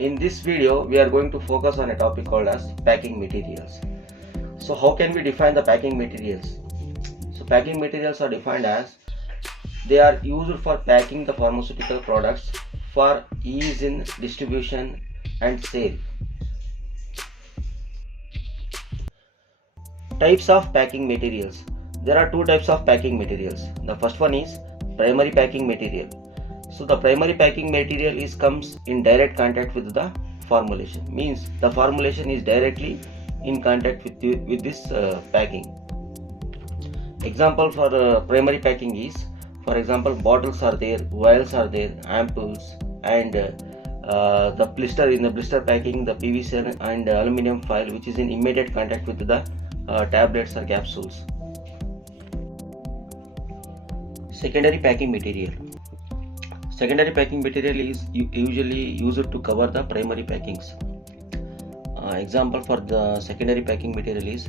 In this video, we are going to focus on a topic called as packing materials. So how can we define the packing materials? So packing materials are defined as they are used for packing the pharmaceutical products for ease in distribution and sale. Types of packing materials. There are two types of packing materials. The first one is primary packing material. So the primary packing material comes in direct contact with the formulation. Means the formulation is directly in contact with this packing. Example for primary packing is, for example, bottles are there, vials are there, ampules, and the blister. In the blister packing, the PVC and aluminum foil, which is in immediate contact with the tablets or capsules. Secondary packing material. Secondary packing material is usually used to cover the primary packings. Example for the secondary packing material is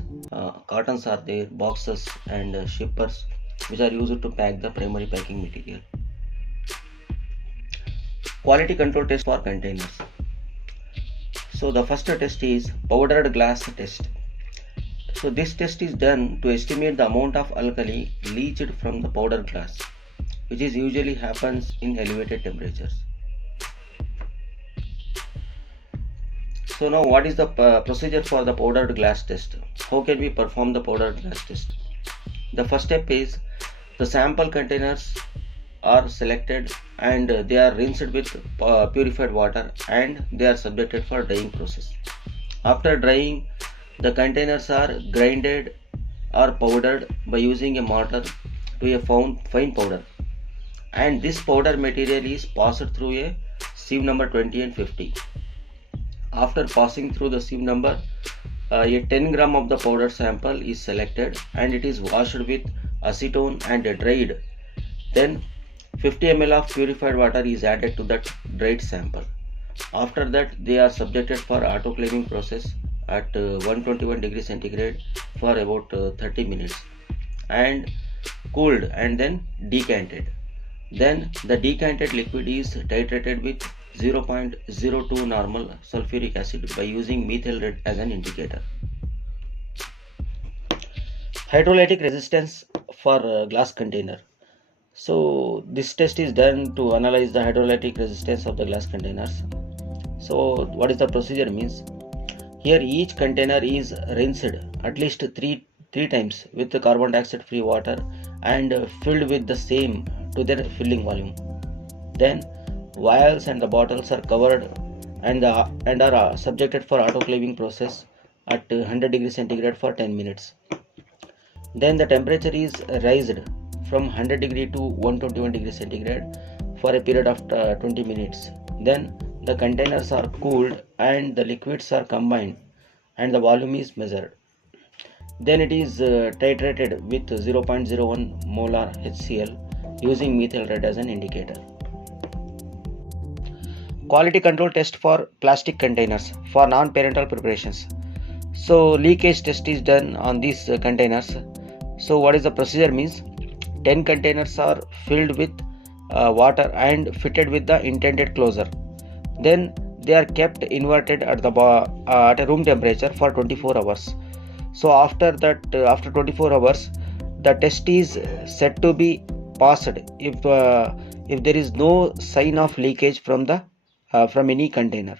cartons are there, boxes and shippers, which are used to pack the primary packing material. Quality control test for containers. So the first test is powdered glass test. So this test is done to estimate the amount of alkali leached from the powder glass, which is usually happens in elevated temperatures. So now what is the procedure for the powdered glass test? How can we perform the powdered glass test? The first step is the sample containers are selected and they are rinsed with purified water and they are subjected for drying process. After drying, the containers are grinded or powdered by using a mortar to a fine powder, and this powder material is passed through a sieve number 20 and 50. After passing through the sieve number, a 10 gram of the powder sample is selected and it is washed with acetone and dried. Then 50 ml of purified water is added to that dried sample. After that, they are subjected for autoclaving process at 121 degrees centigrade for about 30 minutes and cooled and then decanted. Then the decanted liquid is titrated with 0.02 normal sulfuric acid by using methyl red as an indicator. Hydrolytic resistance for glass container. So this test is done to analyze the hydrolytic resistance of the glass containers. So what is the procedure means? Here each container is rinsed at least three times with the carbon dioxide free water and filled with the same to their filling volume. Then vials and the bottles are covered and are subjected for autoclaving process at 100 degrees centigrade for 10 minutes. Then the temperature is raised from 100 degree to 121 degrees centigrade for a period of 20 minutes. Then the containers are cooled and the liquids are combined and the volume is measured. Then it is titrated with 0.01 molar HCl using methyl red as an indicator. Quality control test for plastic containers for non-parenteral preparations. So leakage test is done on these containers. So what is the procedure means? 10 containers are filled with water and fitted with the intended closure. Then they are kept inverted at a room temperature for 24 hours. So after 24 hours, the test is said to be passed if there is no sign of leakage from any container.